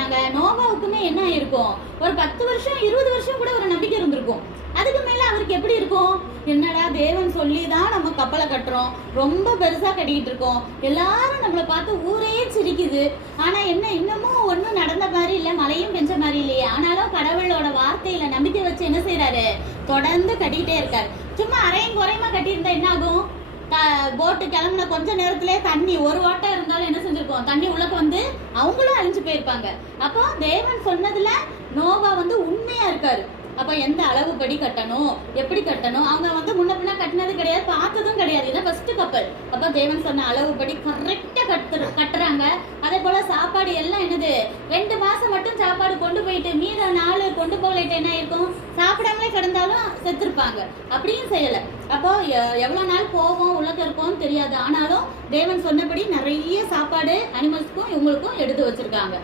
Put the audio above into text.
கட்டினாங்க நோவாவுக்குமே என்ன இருக்கும் ஒரு பத்து வருஷம் இருபது வருஷம் கூட ஒரு நம்பிக்கை இருந்திருக்கும். அதுக்கு மேல அவருக்கு எப்படி இருக்கும்? என்னடா தேவன் சொல்லி தான் நம்ம கப்பலை கட்டுறோம். ரொம்ப பெருசா கட்டிக்கிட்டு இருக்கோம். எல்லாரும் நம்மளை பார்த்து ஊரே சிரிக்குது. ஆனா என்ன இன்னமும் ஒண்ணும் நடந்த மாதிரி இல்ல மழையும் பெஞ்ச மாதிரி இல்லையே. ஆனாலும் கடவுளோட வார்த்தையில நம்பிக்கை வச்சு என்ன செய்யறாரு தொடர்ந்து கட்டிக்கிட்டே இருக்காரு. சும்மா அரையும் குறையுமா கட்டியிருந்தா என்ன ஆகும்? போட்டு கிளம்புன கொஞ்ச நேரத்திலே தண்ணி ஒரு வாட்டம் இருந்தாலும் தண்ணி உள்ளக்கு வந்து அவங்களும் அழிஞ்சு போயிருப்பாங்க. அப்போ தேவன் சொன்னதுல நோவா வந்து உண்மையா இருக்காரு. அப்போ எந்த அளவு படி கட்டணும்? எப்படி கட்டணும்? அவங்க வந்து முன்ன பின்ன கட்டினது கிடையாது பார்த்ததும் கிடையாது. இதான் ஃபர்ஸ்ட் கப்பல். அப்போ தேவன் சொன்ன அளவு படி கரெக்டாக கட்டு கட்டுறாங்க. அதே போல சாப்பாடு எல்லாம் என்னது? ரெண்டு மாசம் மட்டும் சாப்பாடு கொண்டு போயிட்டு மீத நாள் கொண்டு போகலைட்டு என்ன இருக்கும் சாப்பாடு கிடந்தாலும் செத்துருப்பாங்க. அப்படியும் செய்யல. அப்போ எவ்வளோ எவ்வளவு நாள் போவோம் உள்ளக்க இருப்போம் தெரியாது. ஆனாலும் தேவன் சொன்னபடி நிறைய சாப்பாடு அனிமல்ஸ்க்கும் இவங்களுக்கும் எடுத்து வச்சிருக்காங்க.